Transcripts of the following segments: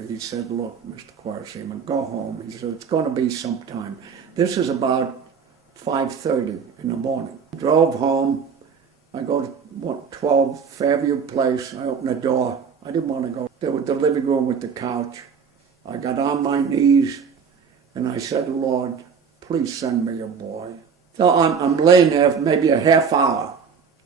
me. He said, look, Mr. Quaresima, go home. He said, it's going to be some time. This is about 5:30 in the morning. Drove home. I go to 12 Fairview Place. I open the door. I didn't want to go. There was the living room with the couch. I got on my knees and I said, Lord, please send me a boy. So I'm laying there for maybe a half hour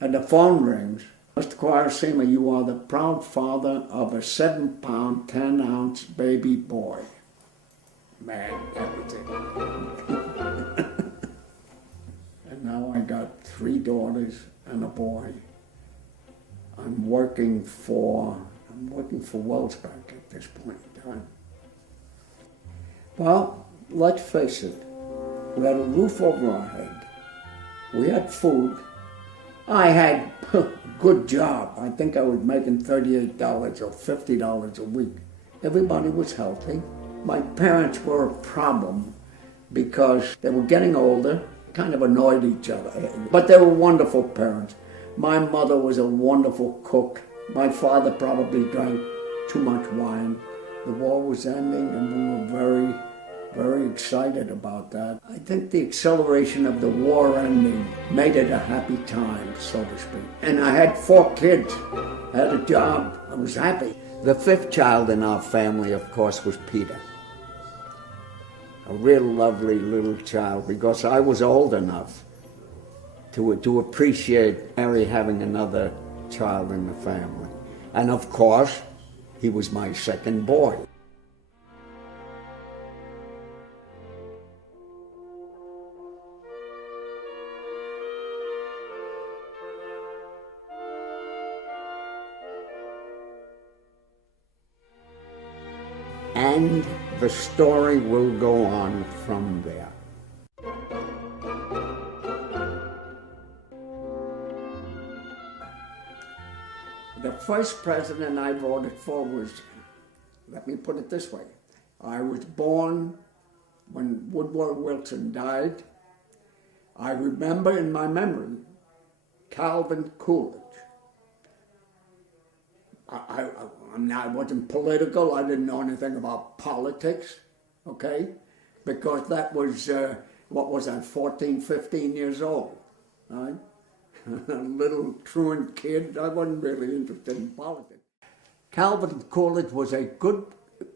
and the phone rings. Mr. Quaresima, you are the proud father of a 7-pound, 10-ounce baby boy. Man, everything. And now I got 3 daughters and a boy. I'm working for Wells Bank at this point in time. Well, let's face it, we had a roof over our head. We had food. I had a good job. I think I was making $38 or $50 a week. Everybody was healthy. My parents were a problem because they were getting older, kind of annoyed each other. But they were wonderful parents. My mother was a wonderful cook. My father probably drank too much wine. The war was ending and we were very, very excited about that. I think the acceleration of the war ending made it a happy time, so to speak. And I had 4 kids. I had a job. I was happy. The 5th child in our family, of course, was Peter. A real lovely little child, because I was old enough to appreciate Mary having another child in the family. And of course, he was my 2nd boy. And the story will go on from there. The first president I voted for was, let me put it this way, I was born when Woodrow Wilson died. I remember in my memory Calvin Coolidge. I wasn't political, I didn't know anything about politics, okay? Because that was, what was I, 14, 15 years old, right? A little truant kid, I wasn't really interested in politics. Calvin Coolidge was a good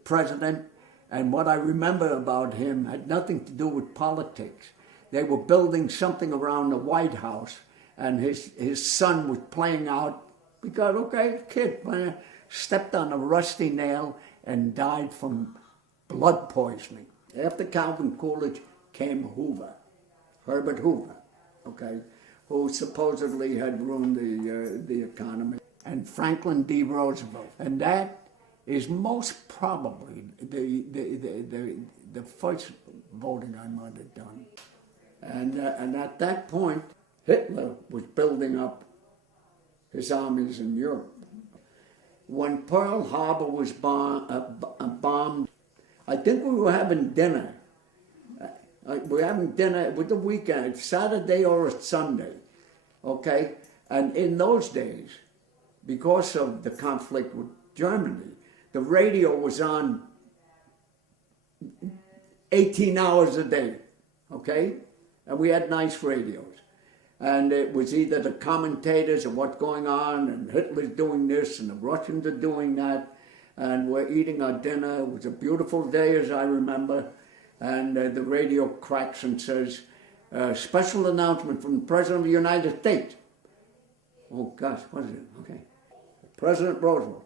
president, and what I remember about him had nothing to do with politics. They were building something around the White House, and his son was playing out, because, okay, kid, stepped on a rusty nail and died from blood poisoning. After Calvin Coolidge came Hoover, Herbert Hoover, okay, who supposedly had ruined the economy, and Franklin D. Roosevelt. And that is most probably the first voting I might have done. And at that point, Hitler was building up his armies in Europe. When Pearl Harbor was bombed, I think we were having dinner. We were having dinner with the weekend, Saturday or a Sunday, okay? And in those days, because of the conflict with Germany, the radio was on 18 hours a day, okay? And we had nice radios. And it was either the commentators of what's going on, and Hitler's doing this, and the Russians are doing that, and we're eating our dinner. It was a beautiful day, as I remember, and the radio cracks and says, special announcement from the President of the United States. Oh gosh, what is it? Okay. President Roosevelt.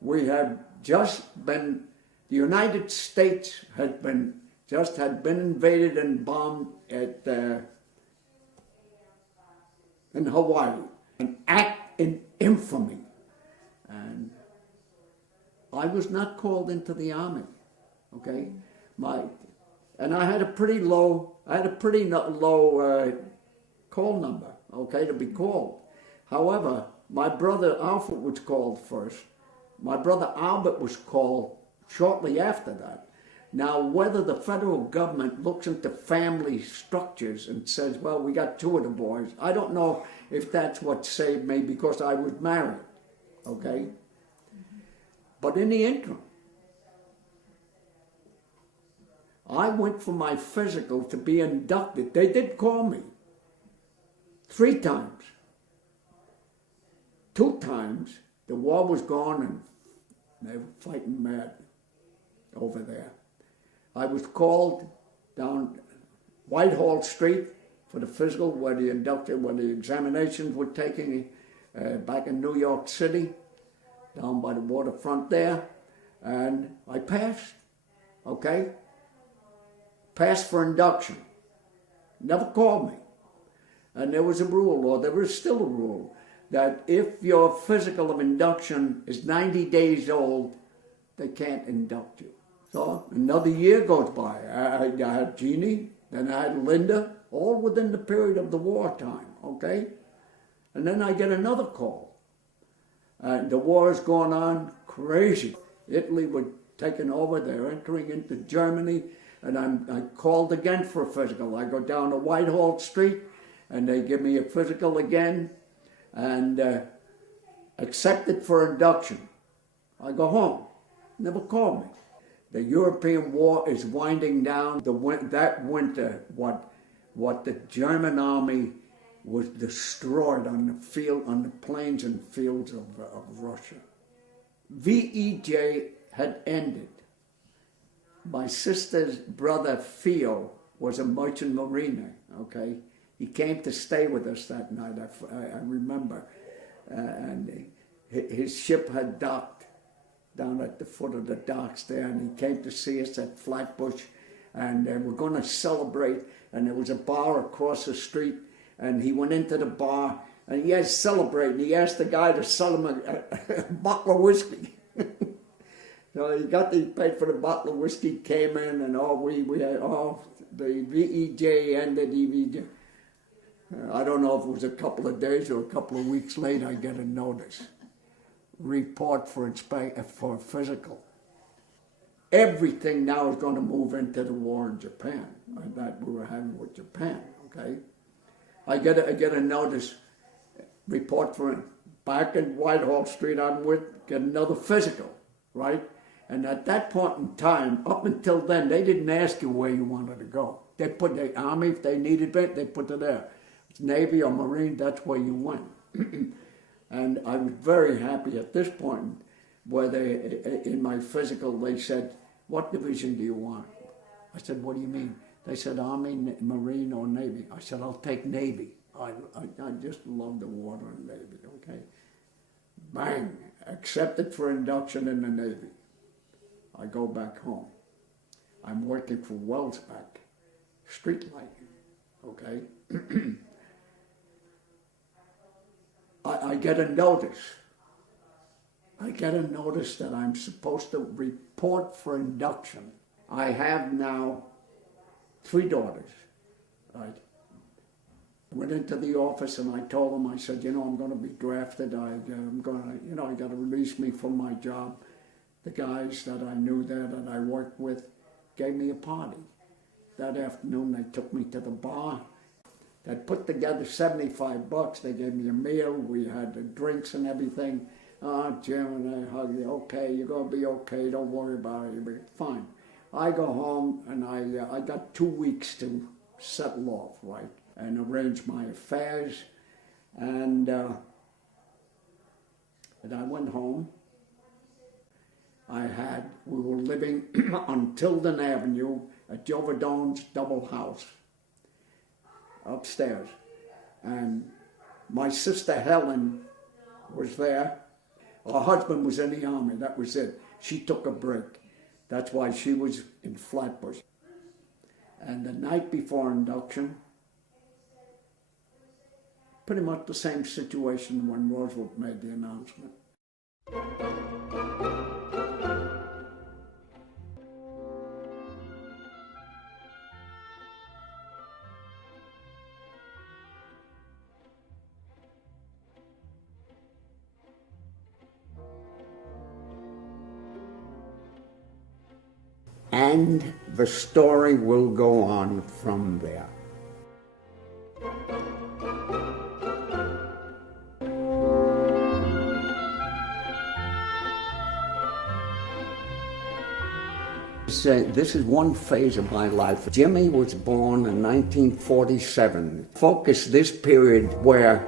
We had just been, the United States had been invaded and bombed at in Hawaii, an act in infamy. And I was not called into the army, okay? And I had a pretty low call number, okay, to be called. However, my brother Alfred was called first. My brother Albert was called shortly after that. Now, whether the federal government looks into family structures and says, well, we got 2 of the boys, I don't know if that's what saved me, because I was married, okay? But in the interim, I went for my physical to be inducted. They did call me 3 times. 2 times, the war was gone and they were fighting mad over there. I was called down Whitehall Street for the physical, where the examinations were taking back in New York City, down by the waterfront there, and I passed, okay? Passed for induction. Never called me. And there was a rule, or there is still a rule, that if your physical of induction is 90 days old, they can't induct you. So another year goes by. I had Jeannie, then I had Linda, all within the period of the wartime, okay? And then I get another call. The war is going on crazy. Italy was taking over, they're entering into Germany, and I called again for a physical. I go down to Whitehall Street, and they give me a physical again, and accepted for induction. I go home. Never called me. The European war is winding down. That winter, what the German army was destroyed on the field, on the plains and fields of Russia. VEJ had ended. My sister's brother Theo was a merchant mariner. Okay, he came to stay with us that night. I remember, and his ship had docked down at the foot of the docks there, and he came to see us at Flatbush, and we're going to celebrate, and there was a bar across the street, and he went into the bar, and he had celebrating. He asked the guy to sell him a bottle of whiskey. So he paid for the bottle of whiskey, came in, and we had the VEJ ended. I don't know if it was a couple of days or a couple of weeks later, I get a notice. Report for physical. Everything now is going to move into the war in Japan that we were having with Japan. Okay, I get a notice. Report for back in Whitehall Street. Get another physical, right? And at that point in time, up until then, they didn't ask you where you wanted to go. They put the Army, if they needed it, they put it there. It's Navy or Marine, that's where you went. And I was very happy at this point where in my physical, they said, what division do you want? I said, what do you mean? They said, Army, Marine, or Navy. I said, I'll take Navy. I just love the water and Navy, okay? Bang, accepted for induction in the Navy. I go back home. I'm working for Wellsback, street lighting, okay? I get a notice. I get a notice that I'm supposed to report for induction. I have now 3 daughters, right? I went into the office and I told them, I said, I'm going to be drafted. I'm going to, you got to release me from my job. The guys that I knew there that I worked with gave me a party. That afternoon they took me to the bar. They put together $75. They gave me a meal. We had the drinks and everything. Jim and I hug you. Okay, you're going to be okay. Don't worry about it. You'll be fine. I go home and I got 2 weeks to settle off, right, and arrange my affairs. And I went home. We were living on Tilden Avenue at Joverdone's double house upstairs. And my sister Helen was there. Her husband was in the Army, that was it. She took a break. That's why she was in Flatbush. And the night before induction, pretty much the same situation when Roosevelt made the announcement. And the story will go on from there. This is one phase of my life. Jimmy was born in 1947. Focus this period where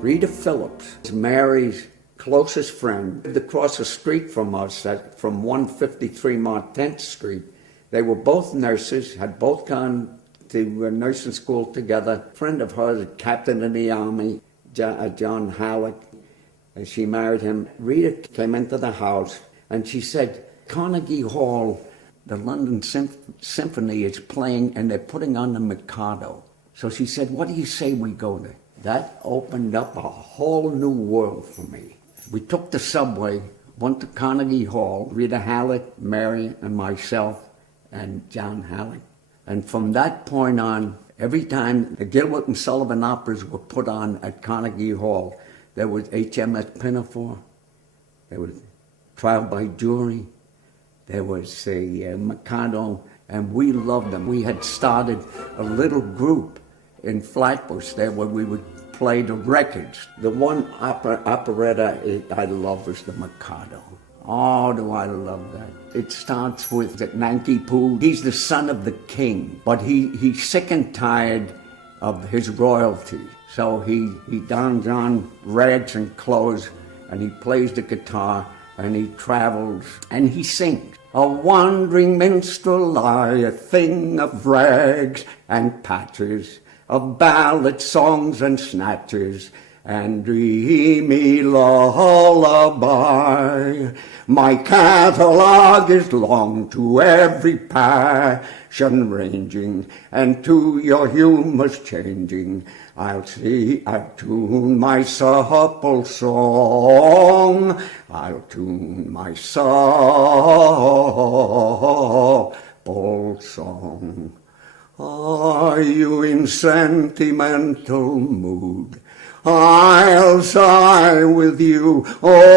Rita Phillips, Mary's closest friend, lived across the street from us, from 153 Martent Street. They were both nurses, had both gone to nursing school together. A friend of hers, a captain in the Army, John Halleck, and she married him. Rita came into the house and she said, Carnegie Hall, the London Symphony is playing and they're putting on the Mikado. So she said, what do you say we go there? That opened up a whole new world for me. We took the subway, went to Carnegie Hall, Rita Halleck, Mary, and myself, and John Halleck. And from that point on, every time the Gilbert and Sullivan operas were put on at Carnegie Hall, there was HMS Pinafore, there was Trial by Jury, there was a Mikado, and we loved them. We had started a little group in Flatbush there where we would play the records. The one operetta I love is the Mikado. Oh, do I love that. It starts with Nanki Poo. He's the son of the king, but he's sick and tired of his royalty. So he dons on rags and clothes, and he plays the guitar, and he travels, and he sings. A wandering minstrel I, a thing of rags and patches, of ballad songs and snatches, and dreamy lullaby. My catalogue is long to every passion ranging, and to your humours changing. I'll tune my supple song. I'll tune my supple song. Are you in sentimental mood? I'll sigh with you. Oh,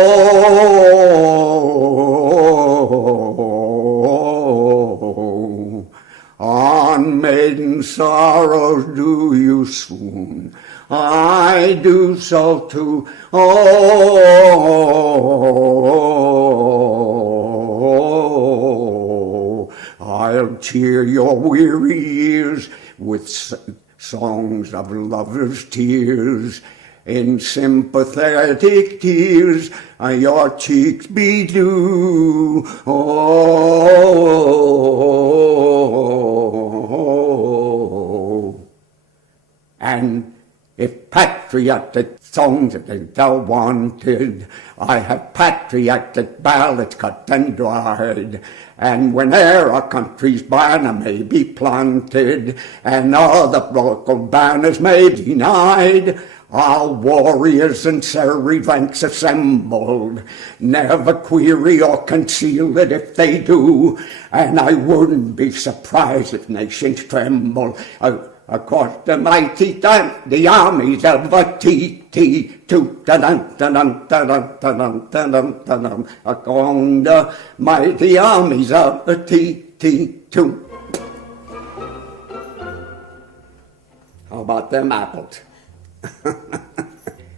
on maiden sorrows do you swoon? I do so too. Oh, I'll cheer your weary years with songs of lovers' tears. In sympathetic tears your cheeks bedew. Oh, and if patriotic songs thou wanted, I have patriotic ballads cut and dried. And whene'er our country's banner may be planted, and all the local banners may be denied, our warriors in serried ranks assembled never query or conceal it if they do, and I wouldn't be surprised if nations tremble across the mighty the armies of a T-T-Toot, along the mighty armies of a T-T-Toot. How about them apples?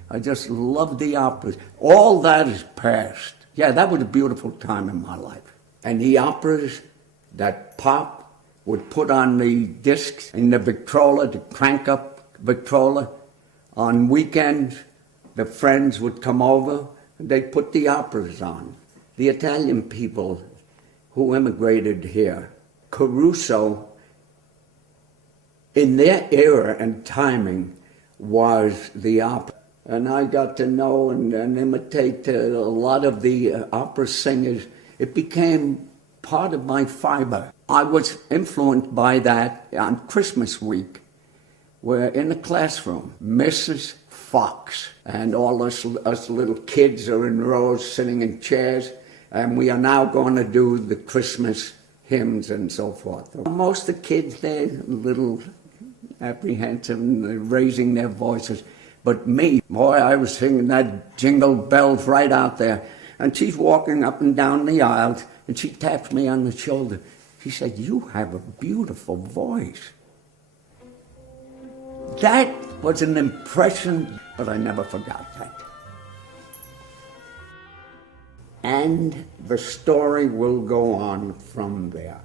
I just love the operas. All that is past. Yeah, that was a beautiful time in my life. And the operas that Pop would put on the discs in the Victrola, the crank-up Victrola. On weekends, the friends would come over and they'd put the operas on. The Italian people who immigrated here, Caruso, in their era and timing, was the opera. And I got to know and imitate a lot of the opera singers. It became part of my fiber. I was influenced by that on Christmas week, where in the classroom, Mrs. Fox and all us little kids are in rows sitting in chairs, and we are now going to do the Christmas hymns and so forth. Most of the kids, they're a little apprehensive and raising their voices. But me, boy, I was singing that Jingle Bells right out there. And she's walking up and down the aisles, and she taps me on the shoulder. She said, "You have a beautiful voice." That was an impression, but I never forgot that. and the story will go on from there.